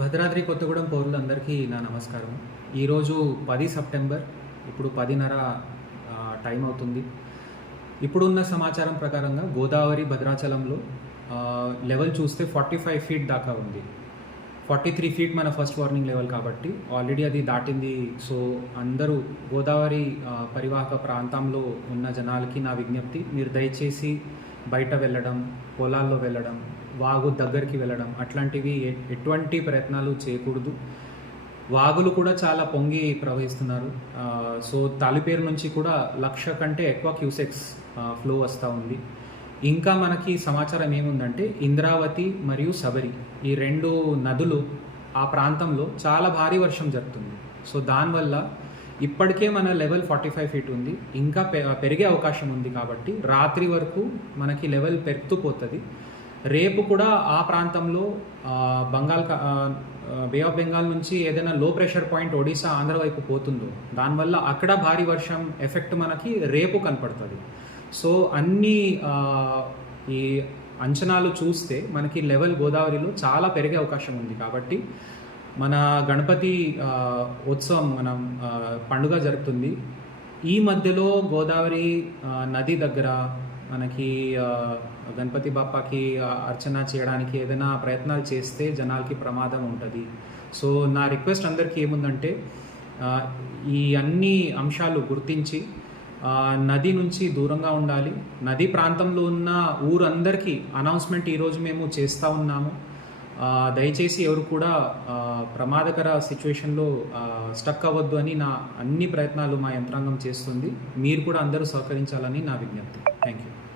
భద్రాద్రి కొత్తగూడెం పౌరులందరికీ నా నమస్కారం. ఈరోజు పది సెప్టెంబర్ ఇప్పుడు పదిన్నర టైం అవుతుంది. ఇప్పుడున్న సమాచారం ప్రకారంగా గోదావరి భద్రాచలంలో లెవెల్ చూస్తే ఫార్టీ ఫైవ్ ఫీట్ దాకా ఉంది. ఫార్టీ త్రీ ఫీట్ మన ఫస్ట్ వార్నింగ్ లెవెల్ కాబట్టి ఆల్రెడీ అది దాటింది. సో అందరూ గోదావరి పరివాహక ప్రాంతంలో ఉన్న జనాలకి నా విజ్ఞప్తి మీరు దయచేసి బయట వెళ్ళడం పొలాల్లో వెళ్ళడం వాగు దగ్గరికి వెళ్ళడం అట్లాంటివి ఎటువంటి ప్రయత్నాలు చేయకూడదు. వాగులు కూడా చాలా పొంగి ప్రవహిస్తున్నారు. సో తాలిపేరు నుంచి కూడా లక్ష కంటే ఎక్కువ క్యూసెక్స్ ఫ్లో వస్తూ ఉంది. ఇంకా మనకి సమాచారం ఏముందంటే ఇంద్రావతి మరియు సబరి ఈ రెండు నదులు ఆ ప్రాంతంలో చాలా భారీ వర్షం జరుగుతుంది సో దానివల్ల ఇప్పటికే మన లెవెల్ ఫార్టీ ఫైవ్ ఫీట్ ఉంది. ఇంకా పె- పెరిగే అవకాశం ఉంది కాబట్టి రాత్రి వరకు మనకి లెవెల్ పెరుగుతూ పోతుంది. రేపు కూడా ఆ ప్రాంతంలో బంగాల్ కా- బే ఆఫ్ బెంగాల్ నుంచి ఏదైనా లో ప్రెషర్ పాయింట్ ఒడిశా ఆంధ్ర వైపు పోతుందో దానివల్ల అక్కడ భారీ వర్షం ఎఫెక్ట్ మనకి రేపు కనపడుతుంది. సో అన్ని ఈ అంచనాలు చూస్తే మనకి లెవెల్ గోదావరిలో చాలా పెరిగే అవకాశం ఉంది కాబట్టి మన గణపతి ఉత్సవం మనం పండుగ జరుగుతుంది ఈ మధ్యలో గోదావరి నది దగ్గర మనకి గణపతి బాపాకి అర్చన చేయడానికి ఏదైనా ప్రయత్నాలు చేస్తే జనాలకి ప్రమాదం ఉంటుంది. సో నా రిక్వెస్ట్ అందరికీ ఏముందంటే ఈ అన్ని అంశాలు గుర్తించి నది నుంచి దూరంగా ఉండాలి. నది ప్రాంతంలో ఉన్న ఊరందరికీ అనౌన్స్మెంట్ ఈరోజు మేము చేస్తూ ఉన్నాము. దయచేసి ఎవరు కూడా ప్రమాదకర సిచ్యువేషన్లో స్టక్ అవ్వద్దు అని నా అన్ని ప్రయత్నాలు మా యంత్రాంగం చేస్తుంది. మీరు కూడా అందరూ సహకరించాలని నా విజ్ఞప్తి. Thank you.